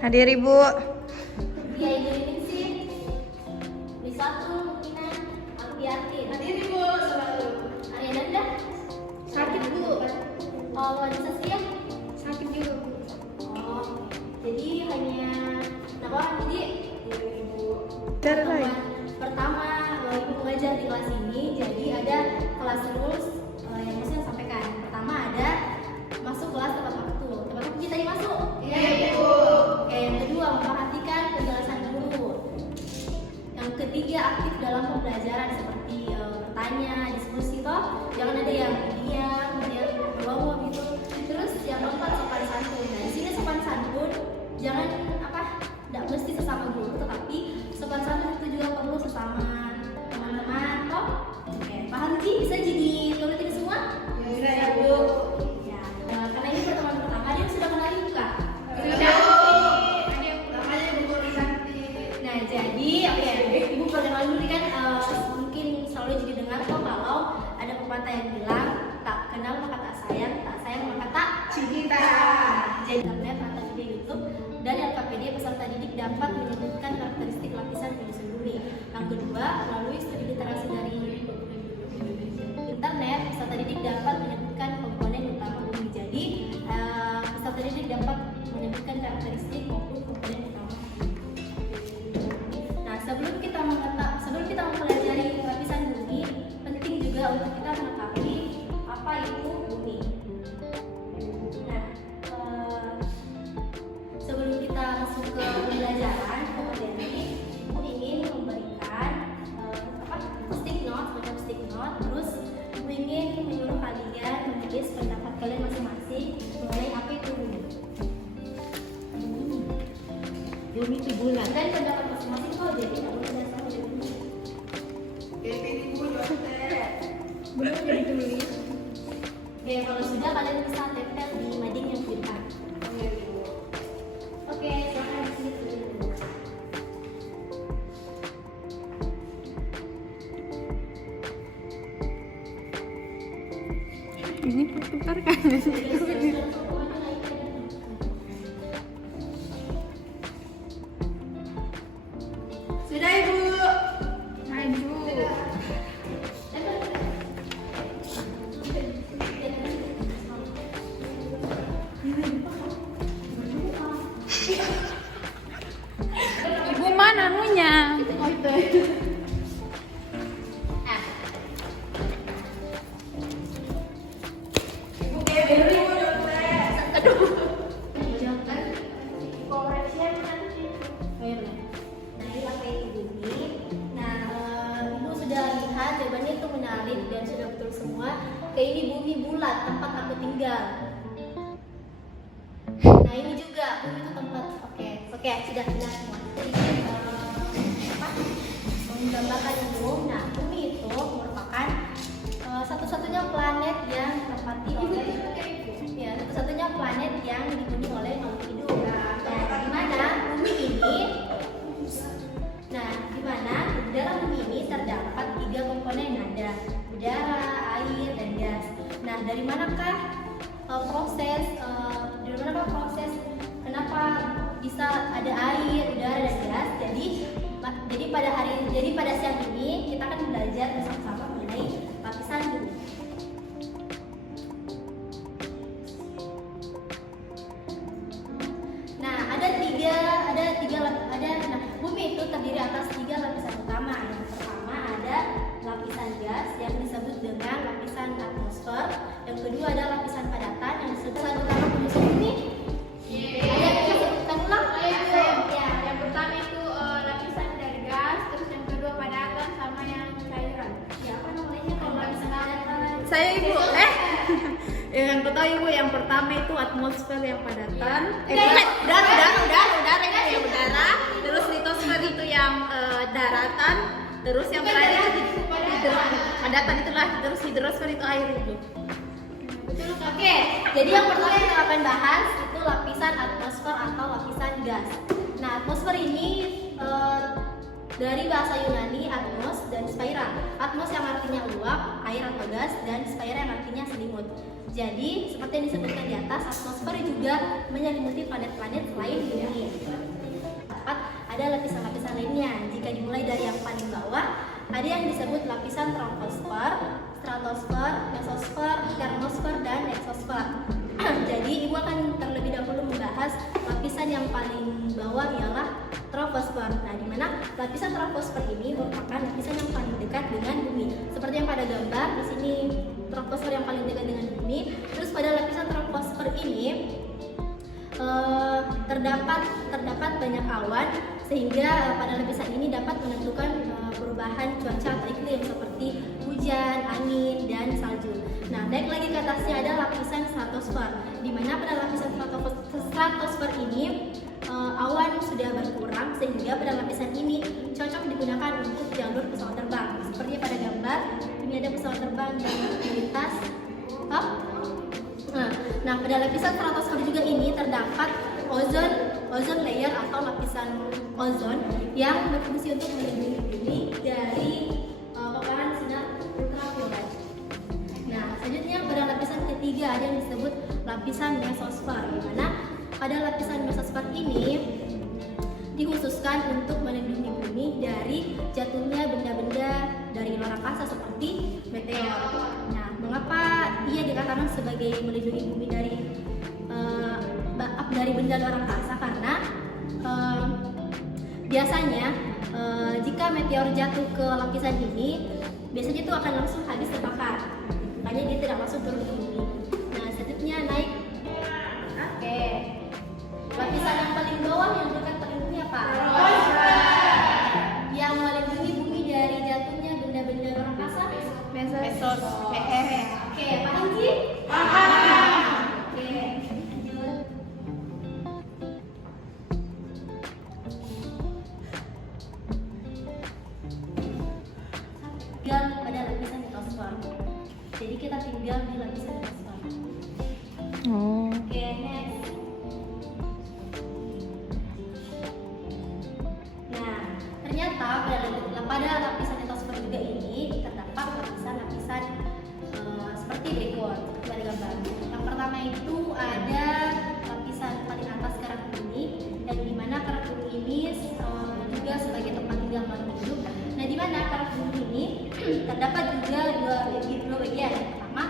Hadir Ibu. Dia ini sih. Misatu, Mukina, Alfiati. Hadir Ibu selalu. Ariananda. Sakit Bu. Oh, Wanita Setia. Sakit juga Bu. Oh, jadi hanya nama jadi Ibu. Cara lain. Pertama, Ibu mengajar di kelas ini, jadi ada kelas rules yang mesti saya sampaikan. Pertama ada masuk kelas tepat waktu. Tepat waktu kita masuk. Iya Ibu. Oke, yang kedua memperhatikan penjelasan guru. Yang ketiga aktif dalam pembelajaran seperti bertanya, diskusi toh. Jangan ada yang diam, dia melongo gitu. Terus yang keempat sopan santun. Nah, di sini sopan santun jangan tidak mesti sesama guru, tetapi sopan santun itu juga perlu sesama teman-teman toh. Oke, paham Ji? Bisa jadi turutin semua? Bisa ya Bu. Ya, karena ini pertemuan pertama dia sudah kenal juga. Sudah. Ada yang namanya Bu Risanti. Nah, jadi oke, Ibu perkenalan dulu kan mungkin selalu jadi dengar kok kalau ada pepatah yang bilang tak kenal maka tak sayang maka tak Cinta. Jadi internet atau juga YouTube dan LKPD peserta didik dapat menyebutkan karakteristik lapisan penyusun bumi. Yang kedua, melalui studi literasi dari internet, peserta didik dapat menyebutkan komponen utama bumi. Jadi, peserta didik dapat menyebutkan karakteristik maupun komponen utama. Nah, sebelum kita mempelajari lapisan bumi, penting juga untuk kita mengetahui apa itu bumi. Nah, sebelum kita masuk ke pembelajaran materi, Ibu ingin memberikan stick note, macam stick note. Terus Ibu ingin menyuruh kalian menulis pendapat kalian masing-masing mengenai apa itu bumi. Bumi itu bulan. Dan pendapat masing-masing kok jadi tidak boleh ada sama dengan bumi. Kevin Ibu Jontet. Belum jadi tulis. Oke, kalau sudah kalian bisa tempel di mading yang di depan. Iya Ibu. Oke, silakan di sini tulis dulu. Ini putar kan? Sudah Ibu. Ibu. Ibu mana anunya? Ibu Kevin Ibu Jontet. Jangan correction nanti. Nah, ini apa itu bumi? Nah, Ibu sudah lihat jawabannya itu menarik dan sudah betul semua. Kayak ini bumi bulat, tempat aku tinggal. Nah, ini juga bumi itu tempat. Oke, sudah benar semua. Jadi menggambarkan itu. Nah, bumi itu merupakan satu-satunya planet yang ditempati oleh satu-satunya planet yang dihuni oleh makhluk hidup. Nah, di mana bumi ini? Nah, di mana di dalam bumi ini terdapat 3 komponen, ada udara, air, dan gas. Nah, dari manakah proses kenapa bisa ada air, udara, dan gas? Jadi pada siang ini kita akan belajar bersama-sama mengenai lapisan bumi. Nah, bumi itu terdiri atas 3 lapisan utama. Yang pertama ada lapisan gas yang disebut dengan lapisan atmosfer. Yang kedua ada lapisan padatan yang disebut lapisan utama penyusun bumi. Ada yang bisa sebutkan ulang? Ya. Yang pertama itu lapisan dari gas, terus yang kedua padatan sama yang cairan. Ya, apa namanya kalau lapisan padatan? Saya Ibu. Yang ketahui Ibu, yang pertama itu atmosfer yang padatan. Udara itu yang udara. Terus litosfer itu yang daratan. Terus yang terakhir itu padatan itulah. Terus hidrosfer itu air Ibu. Oke, jadi yang pertama yang kita akan bahas itu lapisan atmosfer atau lapisan gas. Nah, atmosfer ini dari bahasa Yunani atmos dan spaira. Atmos yang artinya uap, air atau gas, dan spaira yang artinya selimut. Jadi seperti yang disebutkan di atas, atmosfer juga menyelimuti planet-planet selain bumi. Dapat ada lapisan-lapisan lainnya. Jika dimulai dari yang paling bawah, ada yang disebut lapisan troposfer, stratosfer, mesosfer, termosfer, dan eksosfer. Jadi ibu akan terlebih dahulu membahas lapisan yang paling bawah ialah troposfer. Nah, di mana lapisan troposfer ini merupakan lapisan yang paling dekat dengan bumi. Seperti yang pada gambar di sini, troposfer yang paling dekat dengan bumi. Terus pada lapisan troposfer ini terdapat banyak awan, sehingga pada lapisan ini dapat menentukan perubahan cuaca atau iklim seperti hujan, angin, dan salju. Nah, naik lagi ke atasnya ada lapisan stratosfer, di mana pada lapisan stratosfer ini awan sudah berkurang, sehingga pada lapisan ini cocok digunakan untuk jalur pesawat terbang. Seperti pada gambar, ini ada pesawat terbang yang melintas. Nah, pada lapisan stratosfer juga ini terdapat ozon layer atau lapisan ozon yang berfungsi untuk melindungi bumi dari paparan sinar ultraviolet. Nah, selanjutnya pada lapisan ketiga ada yang disebut lapisan mesosfer, di mana pada lapisan mesosfer ini dikhususkan untuk melindungi bumi dari jatuhnya benda-benda dari luar angkasa seperti meteor. Nah, mengapa ia dikatakan sebagai melindungi bumi dari benda luar angkasa? Karena biasanya jika meteor jatuh ke lapisan ini, biasanya itu akan langsung habis terbakar. Makanya dia tidak langsung turun ke bumi. Nah, selanjutnya naik. Oke. Lapisan yang paling bawah yang dekat paling bumi apa? Yang melindungi bumi dari jatuhnya benda-benda luar angkasa? Mesos. Oke, paham sih? Paham. Oke, lanjut. Tinggal pada lapisan litosfer. Jadi kita tinggal di lapisan litosfer. Oke, next. Nah, ternyata pada lapisan litosfer juga ini terdapat lapisan-lapisan seperti berikut pada gambar. Yang pertama itu ada lapisan paling atas kerak bumi, dan di mana kerak bumi ini juga sebagai tempat tinggal makhluk hidup. Nah, di mana kerak bumi ini terdapat juga dua bagian. Yang pertama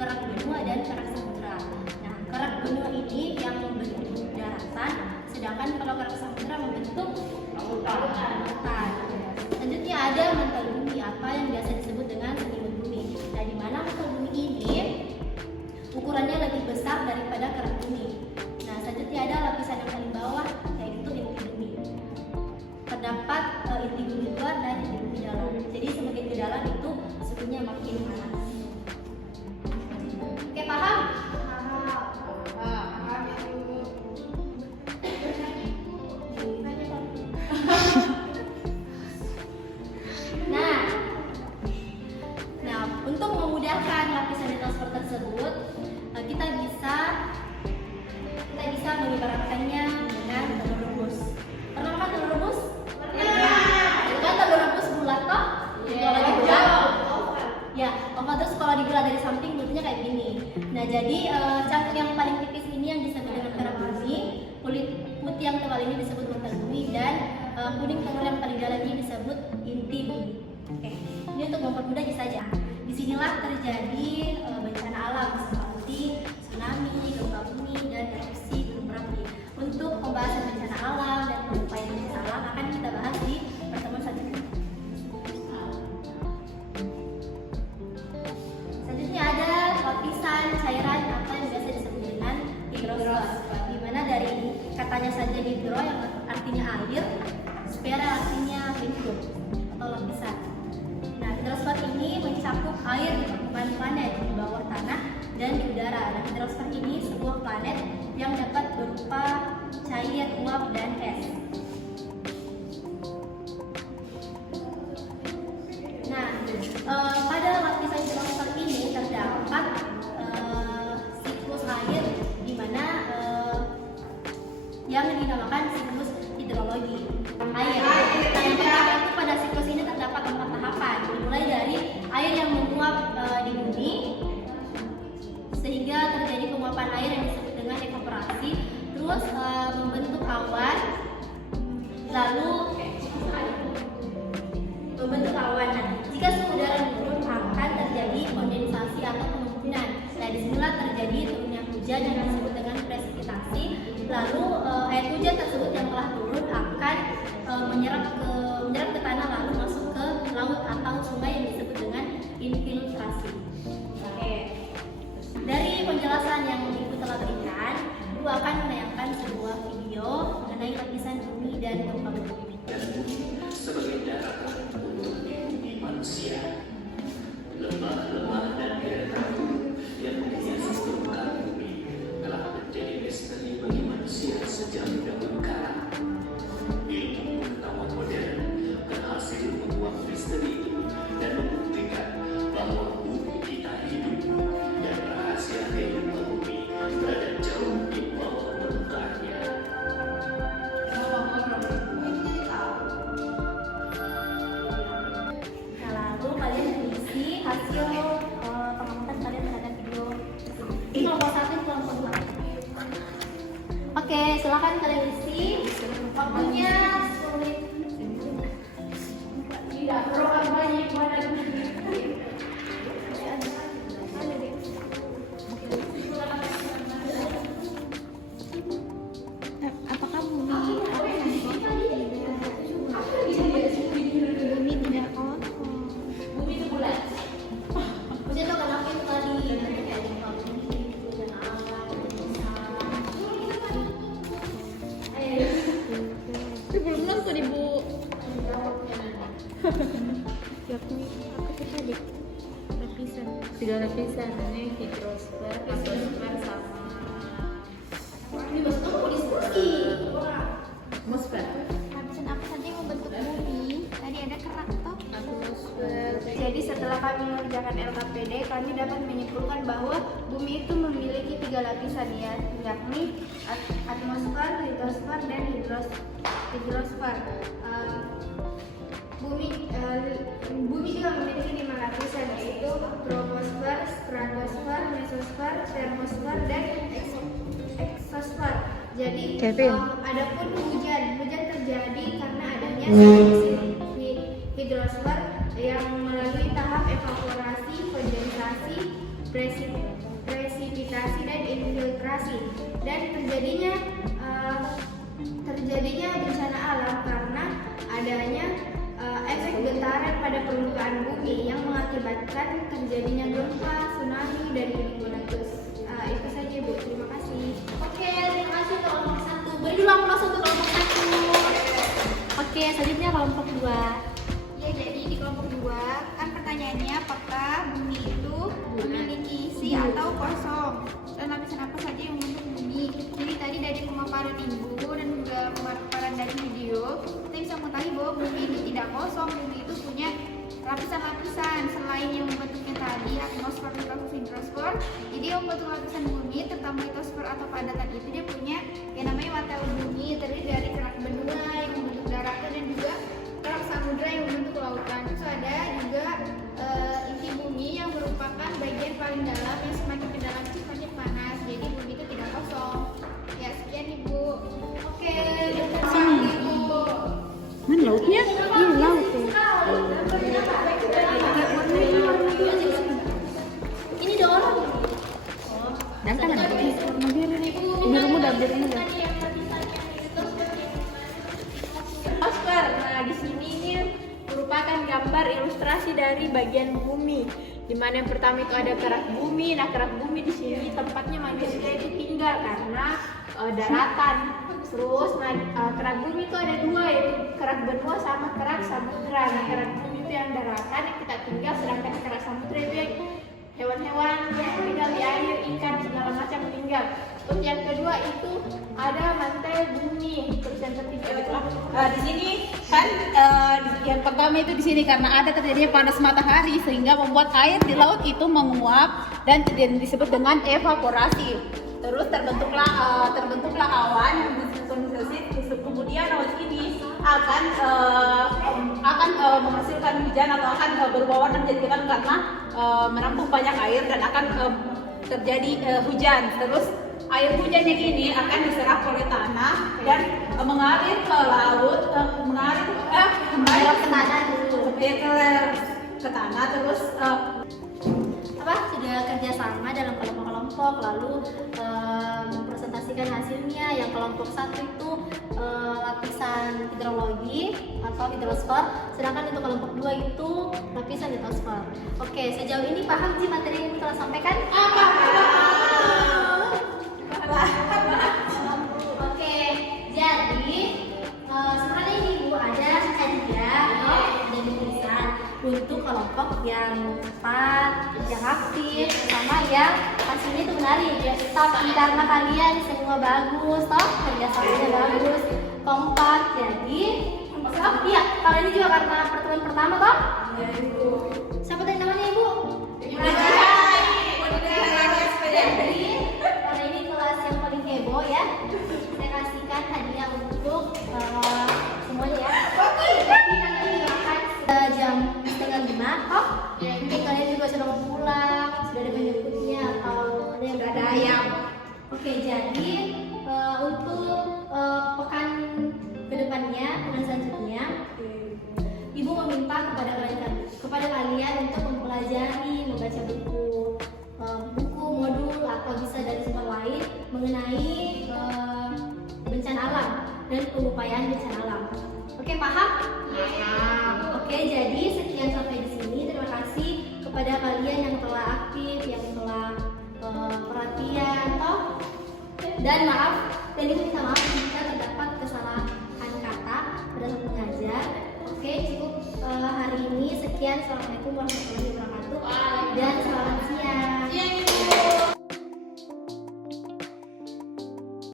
kerak benua dan kerak samudra. Nah, kerak benua ini yang membentuk daratan, sedangkan kalau kerak samudra membentuk lautan. Selanjutnya ada mantel bumi, apa yang biasa disebut dengan selimut bumi. Nah, di mana mantel bumi ini ukurannya lebih besar daripada kerak bumi. Nah, selanjutnya ada lapisan yang paling bawah, yaitu inti bumi. Terdapat inti bumi luar dan inti bumi dalam. Jadi semakin ke dalam itu suhunya makin panas. Oke, paham? Nah, untuk memudahkan lapisan litosfer tersebut, kita bisa mengibaratkannya dengan telur rebus. Pernah makan telur rebus? Pernah. Kan telur rebus bulat toh? Kalau dibulat, ya, terus kalau dibulat dari samping bentuknya kayak gini. Nah, jadi cangkang yang paling tipis ini yang disebut dengan kerak bumi, kulit putih yang tebal ini disebut mantel bumi, dan kuning telur yang paling dalam ini disebut inti bumi. Oke, ini untuk mempermudah saja. Disinilah terjadi bencana alam seperti tsunami, gempa bumi, dan erupsi gunung berapi. Untuk pembahasan bencana alam dan upaya bencana alam akan kita bahas di pertemuan selanjutnya. Selanjutnya ada lapisan cairan atau yang biasa disebut dengan hidrosfer, di mana dari katanya saja hidro yang artinya air, sfera artinya lingkup atau lapisan. Nah, hidrosfer ini mencakup air di permukaan planet, di bawah tanah, dan di udara. Dan hidrosfer ini sebuah planet yang dapat berupa cair, uap, dan es. Nah, pada lapisan hidrosfer ini terdapat siklus air, di mana yang dinamakan siklus hidrologi air. Nah, itu pada siklus ini terdapat 4 tahapan, dimulai dari air yang menguap di bumi terus membentuk awan, lalu membentuk awan. Nah, jika suhu udara menurun akan terjadi kondensasi atau penumpukan. Nah, disinilah terjadi turunnya hujan yang disebut dengan presipitasi. Lalu air hujan tersebut yang telah turun akan menyerap ke tanah lalu masuk ke laut atau sungai yang disebut dengan infiltrasi. Oke. Dari penjelasan yang Ibu telah berikan, Ibu akan menayangkan sebuah video mengenai lapisan bumi dan gempa bumi. Sebagai daratan untuk bumi manusia, lemah-lemah dan daerah yang menghiasi permukaan bumi telah menjadi misteri bagi manusia sejak dahulu kala. Ilmu pengetahuan modern berhasil menguak misteri itu dan membuktikan bahwa bumi kita hidup dan rahasia kehidupan bumi berada jauh di bawah permukaannya. Nah, lalu kalian isi hasil pengamatan kalian terhadap video tersebut. Ini kelompok 1, kelompok 2. Oke, silakan kalian isi. Waktunya 10 menit. Tidak perlu banyak badan. Apakah bumi tidak kosong? Bumi itu bulat. Hujan itu kenapa itu tadi? Kayak gempa bumi, hujan awan, Tapi belum nonton Ibu. Yakni apa tuh tadi? Lapisan. 3 lapisan, ini hidrosfer, litosfer sama ini maksudnya mau diskusi. atmosfer. Lapisan apa saja yang membentuk bumi? Tadi ada kerak toh? Atmosfer. Jadi setelah kami mengerjakan LKPD, kami dapat menyimpulkan bahwa bumi itu memiliki 3 lapisan ya, yakni atmosfer, litosfer, dan hidrosfer. Bumi juga memiliki 5 lapisan, yaitu troposfer, stratosfer, mesosfer, termosfer, dan eksosfer. Jadi adapun hujan terjadi karena adanya hidrosfer yang melalui tahap evaporasi, kondensasi, presipitasi, dan infiltrasi, dan terjadinya bencana alam karena adanya efek getaran pada permukaan bumi yang mengakibatkan terjadinya gempa, tsunami, dan gunung meletus. Itu saja Bu, terima kasih. Oke, terima kasih kelompok 1. Beri dulu aplaus untuk kelompok 1. Oke, selanjutnya kelompok 2. Ya, jadi di kelompok 2 kan pertanyaannya apakah bumi itu memiliki isi atau kosong? Dan lapisan apa saja yang membentuk bumi? Jadi tadi dari pemaparan Ibu dan juga pemaparan dari video, kita bisa mengetahui bahwa bumi itu tidak kosong. Bumi itu punya lapisan-lapisan selain yang membentuknya tadi atmosfer, litosfer, hidrosfer. Jadi yang membentuk lapisan bumi terutama litosfer atau padatan itu dia punya yang namanya water bumi, terdiri dari kerak benua yang membentuk daratan dan juga kerak samudra yang membentuk lautan. Terus ada juga inti bumi yang merupakan bagian paling dalam yang semakin ke dalam itu semakin panas. Jadi bumi itu tidak kosong. Ya, sekian Ibu. Oke, Sini. Ibu. Mana lautnya? Ini laut ya. ini ada orang. Dan kan ada Ini rumah dapur ini ya. Oscar, nah di sini ini merupakan gambar ilustrasi dari bagian bumi. Di mana yang pertama itu ada kerak bumi. Nah, kerak bumi di sini tempatnya manusia itu tinggal karena daratan. Terus kerak bumi itu ada 2, yaitu kerak benua sama kerak samudra. Nah, kerak bumi itu yang daratan yang kita tinggal, sedangkan kerak samudra itu yang hewan-hewan yang tinggal di air, ikan segala macam tinggal. Terus yang kedua itu ada mantel bumi. Terus yang ketiga adalah di sini kan yang pertama itu di sini karena ada terjadinya panas matahari sehingga membuat air di laut itu menguap dan disebut dengan evaporasi. Terus terbentuklah awan kondensasi. Kemudian awan ini akan menghasilkan hujan atau akan berubah warna menjadi hitam karena menampung banyak air dan akan terjadi hujan. Terus air hujan yang ini akan diserap oleh tanah dan mengalir ke laut, mengalir Air ke tanah dulu. ke tanah terus Sudah kerjasama dalam kelompok-kelompok, lalu mempresentasikan hasilnya. Yang kelompok satu itu lapisan hidrologi atau hidrosfer, sedangkan untuk kelompok 2 itu lapisan litosfer. Oke, sejauh ini paham sih materi yang telah sampaikan? Oke, jadi sebenarnya ini Bu ada hadiah dan tulisan untuk kelompok yang cepat, yang aktif, sama yang hasilnya itu menarik. Tapi karena kalian semua bagus, toh kerjasamanya bagus, kompak, jadi iya, kalau ini juga karena pertemuan pertama toh. Siapa tadi namanya Ibu? Jadi karena ini kelas yang paling heboh ya, saya kasihkan hadiah untuk semuanya ya. Tapi nanti akan jam 4:30 toh. Mungkin kalian juga sudah mau pulang, sudah ada penjemputnya atau ada yang ada ayam. Oke, jadi untuk pekan kedepannya, pekan selanjutnya, Ibu meminta kepada kalian untuk mempelajari, membaca buku modul atau bisa dari sumber lain mengenai bencana alam dan pengupayaan bencana alam. Oke, paham? Paham. Oke, jadi sekian sampai di sini. Terima kasih kepada kalian yang telah aktif, yang telah perhatian, toh. Dan maaf, dan Ibu minta maaf jika terdapat kesalahan kata pada saat mengajar. Oke, cukup hari ini. Sekian. Assalamualaikum warahmatullahi wabarakatuh. Dan selamat siang.